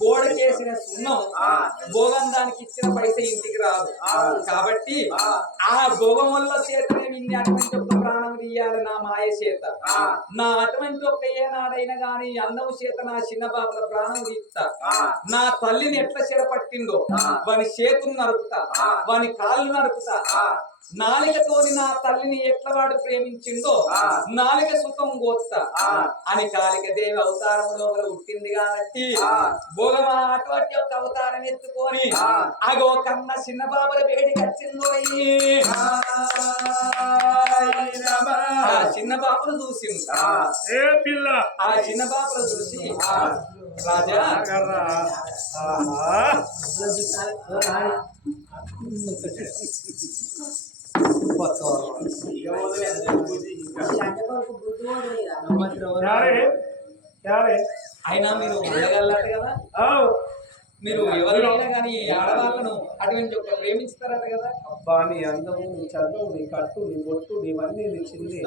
గోడకేసిన సున్నం భోగం దానికి ఇచ్చిన పైస ఇంటికి రాదు. కాబట్టి ఆ భోగం వల్ల చేతనే నిన్ను అటువంటి ఒక్క ప్రాణం తీయాలి నా మాయ చేత. నా అటువంటి ఒక్క ఏనాడైనా గాని అన్నం చేత నా చిన్న బాబుల ప్రాణం తీస్తా. నా తల్లిని ఎట్లా చెరపట్టిందో వాని చేతులు నరుకుతా, వాని కాళ్ళు నరుకుతా. నాలికతోని నా తల్లిని ఎట్లా వాడు ప్రేమించిందో నాలిక సుఖం కోస్తా అని కాళికదేవి అవతారం లోపల పుట్టింది. కాబట్టి భోగమా అటువంటి ఒక అవతారం ఎత్తుకొని అగో కన్న చిన్న బాబుల వేడికి వచ్చిందో చిన్న బాబులు చూసింది. ఆ చిన్న బాబులు చూసి రాజా అయినా మీరు ఉండగలరు కదా, మీరు ఎవరైనా కానీ ఆడవాళ్ళను అటువంటి ఒక ప్రేమిస్తారట కదా. అబ్బా నీ అందము, నీ చదువు, నీ కట్టు, నీ బొట్టు, నీవన్నీ నీ చిన్ని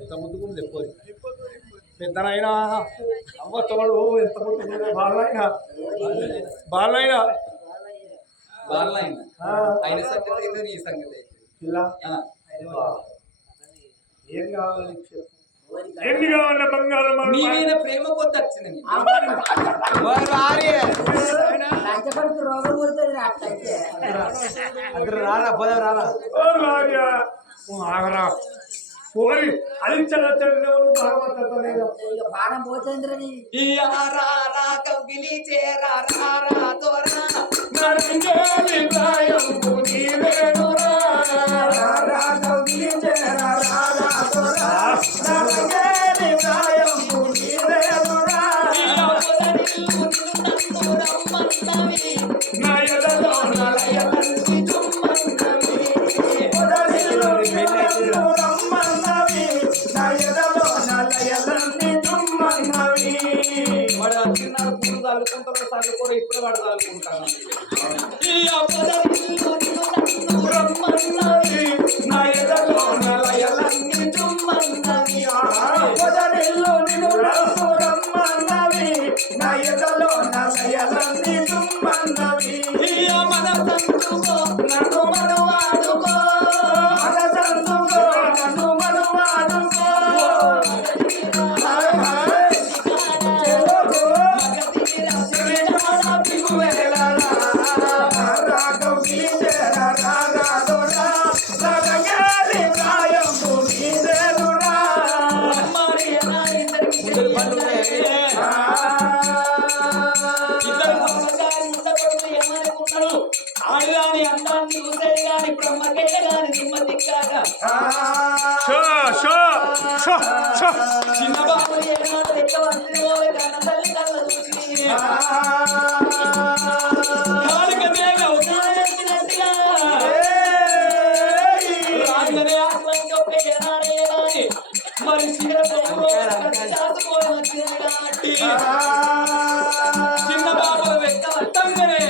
ఎంత ముద్దుకుంది చెప్పోది. పెద్దనైనా అవ్వ తోడు ఎంత ముద్దుకుంది. బాలైనా బాలైనా బాలైనా ఆయన సంగతి నీ సంగతి ఇలా ఏం కావాలి ఏంటి కావాలి? బంగారం నీ మీద ప్రేమ కొద్ది వచ్చింది. రారా పోదా రారా ఆగరా పోరి అలించలేదు బాణం పోతుంద్రని చల్లుకోరు ఇప్పుడు వాడు చల్లుకుంటాను. ఆడదాని అందాన్ని చూసే గాని బ్రహ్మకే గాని నిమ్మతి కాక చిన్న బాబు ఏనాడు ఎక్కువ కన్న తల్లి కళ్ళ చూసి కాళికదేవి అవతారించినట్టుగా రాజనే అటువంటి ఒక్క ఏనాడే గాని మరి దాచుకోని వచ్చింది కాబట్టి చిన్న బాబులు వెక్కవట్టంగానే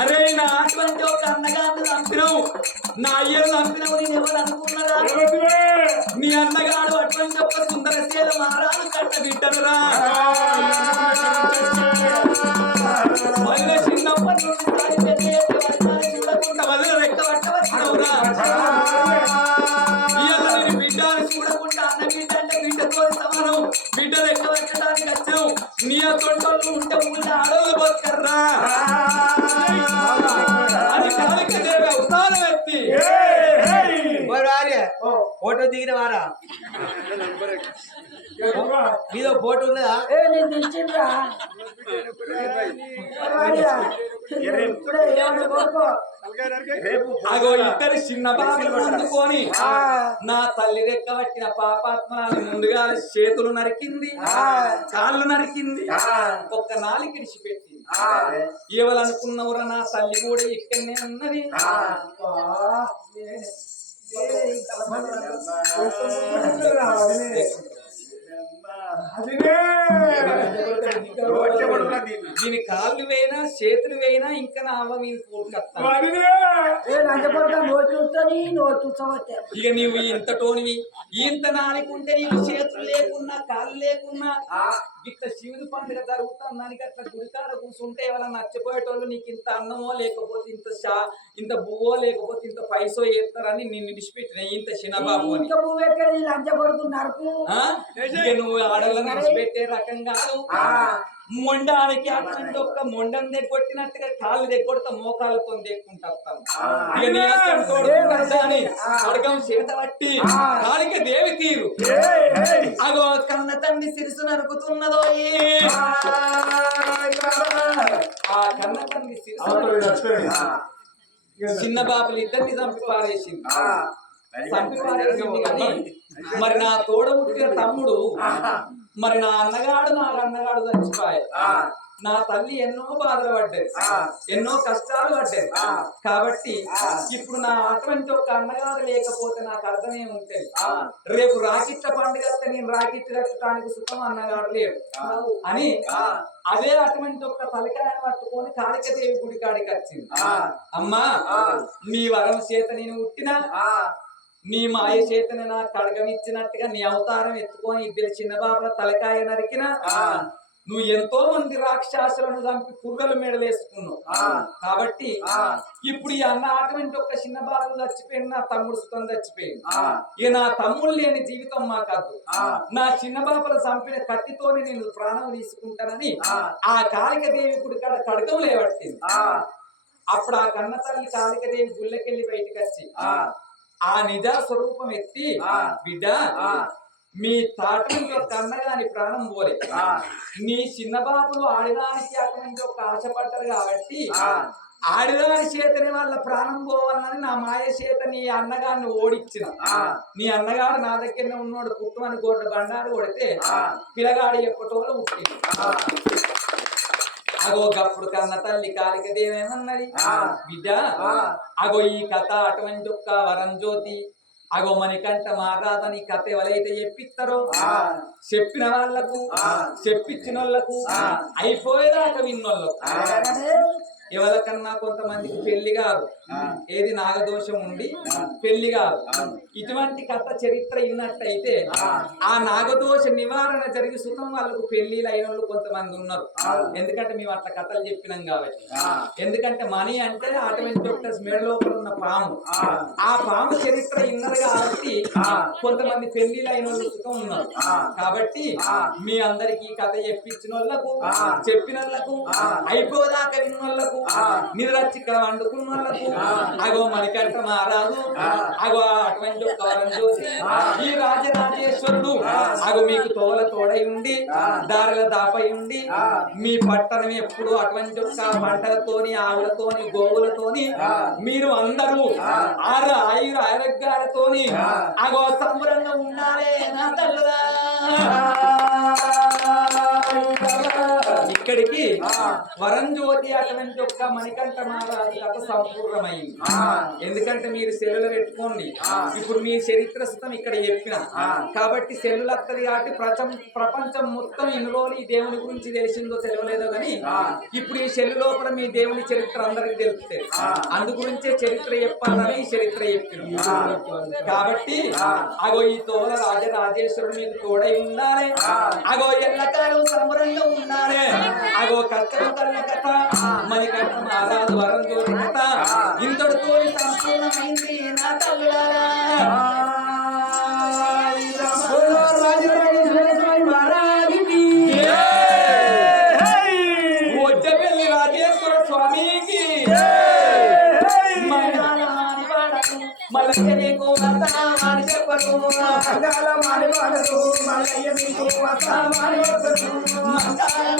అరే నా అటువంటి ఒక అన్నగారిని చంపినవు, నా అయ్యను చంపినవు. నేను ఎవరు అనుకున్నారా? నీ అన్నగాడు అటువంటి ఒక సుందరశీల మహారాజు కట్ట బిడ్డనురా. చిన్నప్పటి నుండి చూడకుండా వదిలి రెక్కబట్టవచ్చినవురా. ఇవాళ నేను బిడ్డను చూడకుండా అన్న బిడ్డ అంటే బిడ్డతో సమానం. బిడ్డ రెక్కబట్టడానికి వచ్చావు. నీ తొంటలు ఉంటే ఊళ్ళో ఆడవాళ్ళు బతకర్రా అని కాళికదేవి అవతారం ఎత్తి ఫోటో దిగిన వారా మీదో ఫోటో ఉన్నదా? నేను తెచ్చిండ్రా అగో ఇద్దరు చిన్న బాబులు అందుకొని నా తల్లి రెక్క పట్టిన పాపాత్మని ముందుగా చేతులు నరికింది, కాళ్ళు నరికింది, ఒక్క నాలుగు ఇడిచిపెట్టింది. ఎవరనుకున్నవరా నా తల్లి కూడా ఇక్కడనే ఉన్నది. దీని కాళ్ళు వేయినా చేతులు వేయినా ఇంకా నా అవ్వ మీద పూడుకొస్తాను. ఇక నీవు ఇంత టోనివి ఇంత నాలుగుంటే నీకు చేతులు లేకున్నా కాళ్ళు లేకున్నా ఇట్లా శివుని పండుగ జరుగుతుందని అట్లా గుడికాడ కూర్చుంటే ఎవరైనా నచ్చిపోయేటోళ్ళు నీకు ఇంత అన్నమో లేకపోతే ఇంత బువ్వో లేకపోతే ఇంత పైసో వేస్తారని నేను విడిచిపెట్టిన ఇంత చిన్నబాబు అని. ఇక నువ్వు ఆడలను విడిచిపెట్టే రకం కాదు. మొండానికి అటువంటి ఒక్క మొండం దగ్గొట్టినట్టుగా కాళ్ళు దగ్గొడతా మోకాళ్ళతో దెక్కుంటాను. ఇక నీ అతని అడగం చేత పట్టి కాలిక దేవి తీరు అగో కన్న తండ్రి సిరుసు నరుకుతున్నదో ఆ కన్న తండ్రి సిరుసు చిన్న బాబులు ఇద్దరిని చంపి పారేసింది. చంపి పారేసింది కానీ మరి నా తోడ పుట్టిన తమ్ముడు మరి నా అన్నగాడు చచ్చిపోయాయి. నా తల్లి ఎన్నో బాధలు పడ్డాయి, ఎన్నో కష్టాలు పడ్డాయి. కాబట్టి ఇప్పుడు నా అటువంటి ఒక అన్నగాడు లేకపోతే నాకు అర్థమే ఉంటుంది. రేపు రాకిట్ల పండుగ వస్తే నేను రాకిట్లు కట్టడానికి సుఖం అన్నగాడు లేడు అని అదే అటువంటి ఒక తలకాయను పట్టుకొని కాళికాదేవి గుడి కాడికి వచ్చింది. అమ్మా నీ వరం చేత నేను పుట్టినా నీ మాయ చేతని నా కడగమిచ్చినట్టుగా నీ అవతారం ఎత్తుకొని ఇద్దరు చిన్న బాబుల తలకాయ నరికినా నువ్వు ఎంతో మంది రాక్షసులను చంపి కుర్రలు మెడలేసుకున్నావు. కాబట్టి ఇప్పుడు ఈ అన్న అటువంటి ఒక చిన్న బాబు చచ్చిపోయింది, నా తమ్ముడు సుతం చచ్చిపోయింది. ఇక నా తమ్ముడు లేని జీవితం మాకద్దు. నా చిన్న బాబులు చంపిన కత్తితోని నేను ప్రాణం తీసుకుంటానని ఆ కాళికాదేవి గుడి కాడ కడగం లేవట్టింది. అప్పుడు ఆ కన్న తల్లి కాళికాదేవి గుళ్ళకెళ్ళి బయటకు వచ్చి ఆ నిజ స్వరూపం ఎత్తి బిడ్డ మీ తాటంకి ఒక అన్నగాని ప్రాణం పోలే, నీ చిన్న బాబులు ఆడడానికి అటువంటి ఒక ఆశపడ్డారు కాబట్టి ఆడదాని చేతని వాళ్ళ ప్రాణం పోవాలని నా మాయ చేత నీ అన్నగారిని ఓడించిన. నీ అన్నగారు నా దగ్గరనే ఉన్నాడు పుట్టుమని గోడ్డ బండారు కొడితే పిల్లగాడు ఎప్పటోళ్ళు పుట్టింది. అగో గప్పుడు కన్న తల్లి కాళికాదేవేమన్నది బిడ్డ అగో ఈ కథ అటువంటి ఒక్క వరం జ్యోతి అగో మణికంఠ మారాదని కథ ఎవరైతే చెప్పిస్తారో చెప్పిన వాళ్ళకు చెప్పించిన వాళ్ళకు అయిపోయేదాకా విన్నోళ్ళకు ఎవరికన్నా కొంతమందికి పెళ్లి కాదు, ఏది నాగదోషం ఉండి పెళ్లి కాదు. ఇటువంటి కథ చరిత్ర ఇన్నట్టయితే ఆ నాగదోష నివారణ జరిగి సుతం వాళ్ళకు పెళ్లిలు అయిన వాళ్ళు కొంతమంది ఉన్నారు. ఎందుకంటే మేము అట్లా కథలు చెప్పినాం కాబట్టి. ఎందుకంటే మనీ అంటే ఆటోమేటిక్ డాక్టర్స్ మెడ లోపల ఉన్న పాము, ఆ పాము చరిత్ర ఇన్నది కాబట్టి కొంతమంది పెళ్లిలు అయిన వాళ్ళు సుతం ఉన్నారు. కాబట్టి మీ అందరికి కథ చెప్పించిన వాళ్ళకు చెప్పిన వాళ్ళకు అయిపోదాకా విన్న వాళ్ళకు నిద్రచ్చి ఇక్కడ వండుకున్న వాళ్ళకు అగో మణికంఠ మహారాజు అగో అటువంటి ఒక వరం చూసి ఈ రాజరాజేశ్వరుడు అగో మీకు తోడై ఉండి దారిల దాపై ఉండి మీ పట్టణం ఎప్పుడు అటువంటి ఒక పంటలతోని ఆవులతోని గోవులతోని మీరు అందరూ ఆరోగ్యాలతోని అగో సంబరంగా ఉండాలే నా తల్లుదా. ఇక్కడికి వరం జ్యోతి అటువంటి ఒక్క మణికంఠ మహారాజు కథ సంపూర్ణమైంది. ఎందుకంటే మీరు సెల్లులు పెట్టుకోండి, ఇప్పుడు మీ చరిత్ర సుతం ఇక్కడ చెప్పిన కాబట్టి సెల్లులు వస్తుంది కాబట్టి ప్రపంచం మొత్తం ఎన్ని రోజులు ఈ దేవుని గురించి తెలిసిందో తెలియలేదో కానీ ఇప్పుడు ఈ సెల్లు లోపల మీ దేవుని చరిత్ర అందరికి తెలుస్తుంది. అందు గురించే చరిత్ర చెప్పాలని ఈ చరిత్ర చెప్పిన కాబట్టి అగో ఈ తోల రాజరాజేశ్వరుడు మీకు తోడై ఉండాలి, అగో ఎల్లకాలం సంబరంగా ఉండాలి. అగో కష్టం కన్న కథ మణికంఠ మహారాజు వరం జ్యోతి కథ ఇంతటితో సంపూర్ణమైంది నా తల్లులారా. వచ్చపెల్లి రాజేశ్వర స్వామికి మల్లయ్య నీకు వస్తామని చెప్పరు,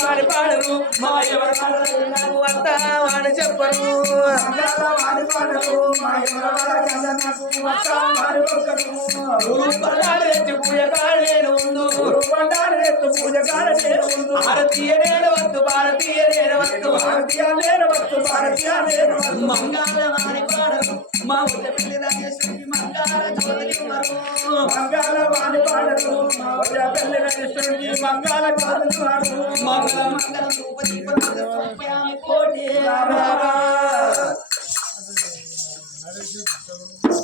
మాడి పాడరు మా ఎవరు వస్తామని చెప్పరు. భారతీయ మంగళ మాడి పాడరు మా ఉదయపల్లి రాజేశ్వరికి మంగళ జ్యోతినివ్వరు. మంగళ వాణి పాడరు మా పెళ్లి రాజేశ్వరుడికి మంగళ పాడరు మంగళ మంగళ ధూప దీప కోటి